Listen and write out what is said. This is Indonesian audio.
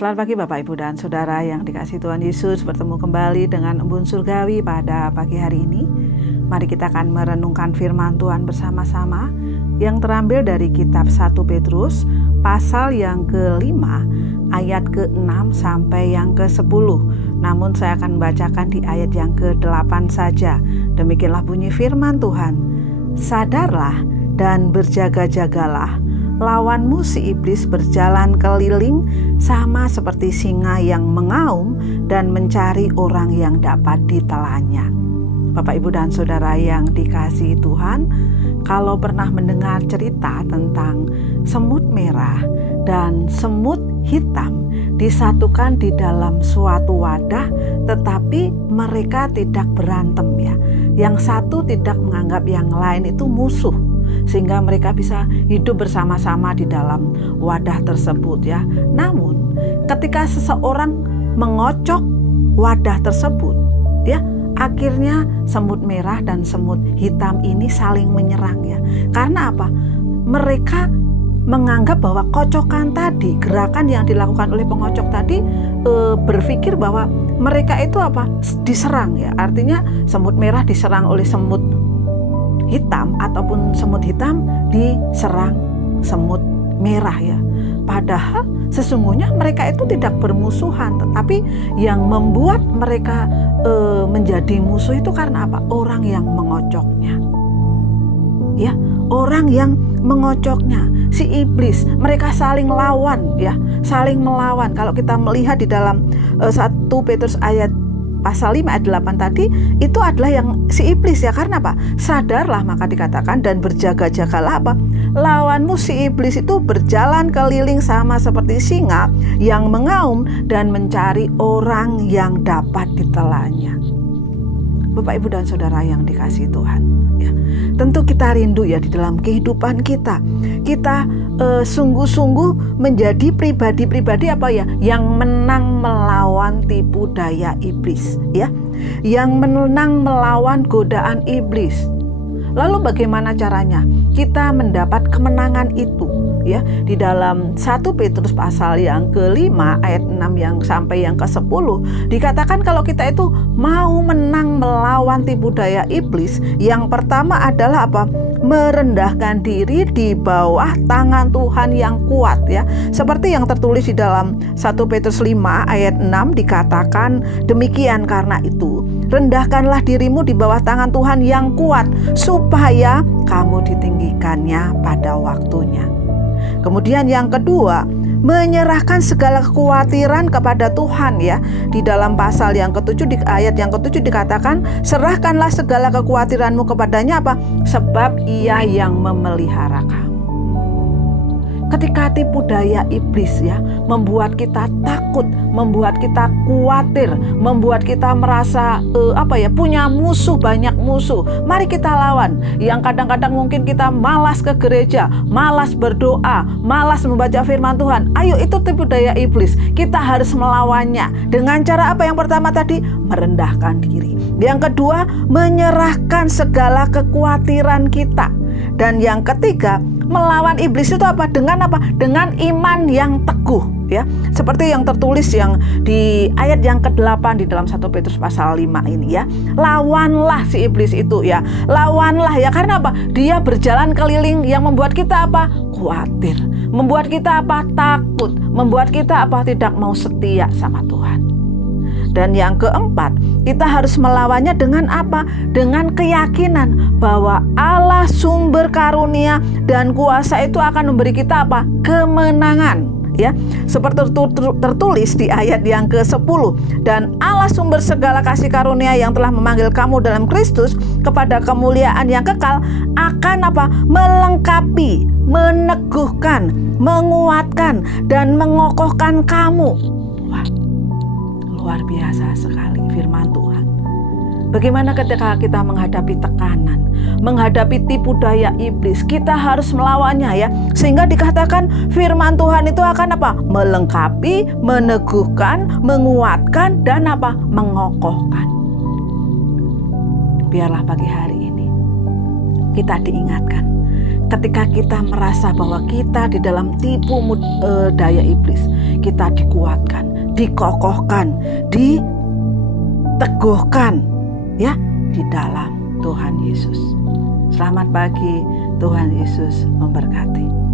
Selamat pagi Bapak, Ibu, dan Saudara yang dikasihi Tuhan Yesus. Bertemu kembali dengan Embun Surgawi pada pagi hari ini. Mari kita akan merenungkan firman Tuhan bersama-sama yang terambil dari kitab 1 Petrus pasal yang ke-5 ayat ke-6 sampai yang ke-10. Namun saya akan membacakan di ayat yang ke-8 saja. Demikianlah bunyi firman Tuhan. Sadarlah dan berjaga-jagalah. Lawanmu si iblis berjalan keliling sama seperti singa yang mengaum dan mencari orang yang dapat ditelannya. Bapak, Ibu, dan Saudara yang dikasihi Tuhan, kalau pernah mendengar cerita tentang semut merah dan semut hitam disatukan di dalam suatu wadah, tetapi mereka tidak berantem ya. Yang satu tidak menganggap yang lain itu musuh, sehingga mereka bisa hidup bersama-sama di dalam wadah tersebut ya. Namun ketika seseorang mengocok wadah tersebut ya, akhirnya semut merah dan semut hitam ini saling menyerang ya. Karena apa? Mereka menganggap bahwa kocokan tadi, gerakan yang dilakukan oleh pengocok tadi berpikir bahwa mereka itu apa? Diserang ya. Artinya semut merah diserang oleh semut hitam ataupun semut hitam diserang semut merah ya. Padahal sesungguhnya mereka itu tidak bermusuhan, tetapi yang membuat mereka menjadi musuh itu karena apa? Orang yang mengocoknya. Ya, orang yang mengocoknya, si iblis, mereka saling lawan ya, saling melawan. Kalau kita melihat di dalam 1 Petrus ayat pasal 5 ayat 8 tadi, itu adalah yang si iblis ya. Karena apa? Sadarlah, maka dikatakan, dan berjaga-jagalah apa? Lawanmu si iblis itu berjalan keliling sama seperti singa yang mengaum dan mencari orang yang dapat ditelannya. Bapak, Ibu, dan Saudara yang dikasihi Tuhan ya, tentu kita rindu ya di dalam kehidupan kita sungguh-sungguh menjadi pribadi-pribadi apa ya, yang menang melawan tipu daya iblis ya, yang menang melawan godaan iblis. Lalu bagaimana caranya kita mendapat kemenangan itu ya? Di dalam 1 Petrus pasal yang ke-5 ayat 6 yang sampai yang ke-10 dikatakan kalau kita itu mau menang melawan tipu daya iblis, yang pertama adalah apa? Merendahkan diri di bawah tangan Tuhan yang kuat ya. Seperti yang tertulis di dalam 1 Petrus 5 ayat 6 dikatakan demikian, karena itu rendahkanlah dirimu di bawah tangan Tuhan yang kuat supaya kamu ditinggikannya pada waktunya. Kemudian yang kedua, menyerahkan segala kekhawatiran kepada Tuhan ya. Di dalam pasal yang ke-7 di ayat yang ke-7 dikatakan, serahkanlah segala kekhawatiranmu kepadanya apa? Sebab Ia yang memelihara kamu. Ketika tipu daya iblis ya membuat kita takut, membuat kita khawatir, membuat kita merasa punya musuh, banyak musuh. Mari kita lawan. Yang kadang-kadang mungkin kita malas ke gereja, malas berdoa, malas membaca firman Tuhan. Ayo, itu tipu daya iblis. Kita harus melawannya. Dengan cara apa? Yang pertama tadi, merendahkan diri. Yang kedua, menyerahkan segala kekhawatiran kita. Dan yang ketiga, melawan iblis itu apa? Dengan apa? Dengan iman yang teguh ya. Seperti yang tertulis yang di ayat yang ke-8 di dalam 1 Petrus pasal 5 ini ya. Lawanlah si iblis itu ya. Lawanlah ya. Karena apa? Dia berjalan keliling yang membuat kita apa? Khawatir. Membuat kita apa? Takut. Membuat kita apa? Tidak mau setia sama Tuhan. Dan yang keempat, kita harus melawannya dengan apa? Dengan keyakinan bahwa Allah sumber karunia dan kuasa itu akan memberi kita apa? Kemenangan ya. Seperti tertulis di ayat yang ke-10, dan Allah sumber segala kasih karunia yang telah memanggil kamu dalam Kristus kepada kemuliaan yang kekal akan apa? Melengkapi, meneguhkan, menguatkan, dan mengokohkan kamu. Wah, luar biasa sekali firman Tuhan. Bagaimana ketika kita menghadapi tekanan, menghadapi tipu daya iblis, kita harus melawannya ya. Sehingga dikatakan firman Tuhan itu akan apa? Melengkapi, meneguhkan, menguatkan, dan apa? Mengokohkan. Biarlah pagi hari ini kita diingatkan ketika kita merasa bahwa kita di dalam tipu daya iblis, kita dikuatkan, dikokohkan, diteguhkan ya di dalam Tuhan Yesus. Selamat pagi, Tuhan Yesus memberkati.